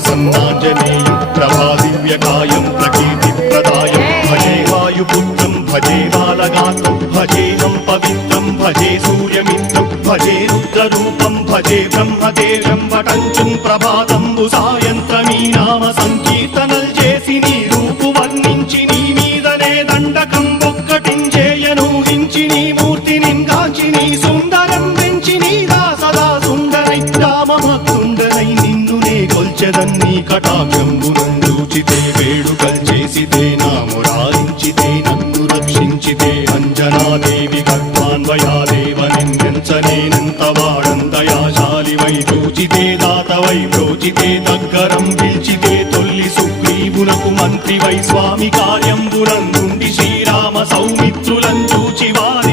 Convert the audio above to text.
ప్రసన్నాంజనేయం ప్రభాదివ్యకాయం ప్రకీర్తిప్రదాయం భజే వాయుపుత్రం భజే బాలగాత్రం భజేహం పవిత్రం భజే సూర్యమిత్రం భజే రుద్రరూపం భజే బ్రహ్మదేవం వటంచుం ప్రభాతంబు సాయంత్రమీ నామ సంకీర్తనల్ చేసి నీ రూపు వర్ణించి నీ మీదనే దండకం ఒక్కటించేయనూహించి నీ మూర్తిని గాంచి నీ సుందరం పెంచి నీదా సదా సుందరై రామభక్తుండనై నిన్నునే కొల్చెదన్నీ కటాక్షంబునందూచితే వేడుకల్ చేసితే నా మురారించితే నన్ను రక్షించితే అంజనాదేవి గర్భాన్వయాదేవ నిందించనేనంత వాడంతయాశాలివై చూచితే దాతవై ప్రోచితే దగ్గరం పిలిచితే తొల్లి సుగ్రీవునకు మంత్రివై స్వామి కార్యంబునందుండి శ్రీరామ సౌమిత్రులం చూచి వారి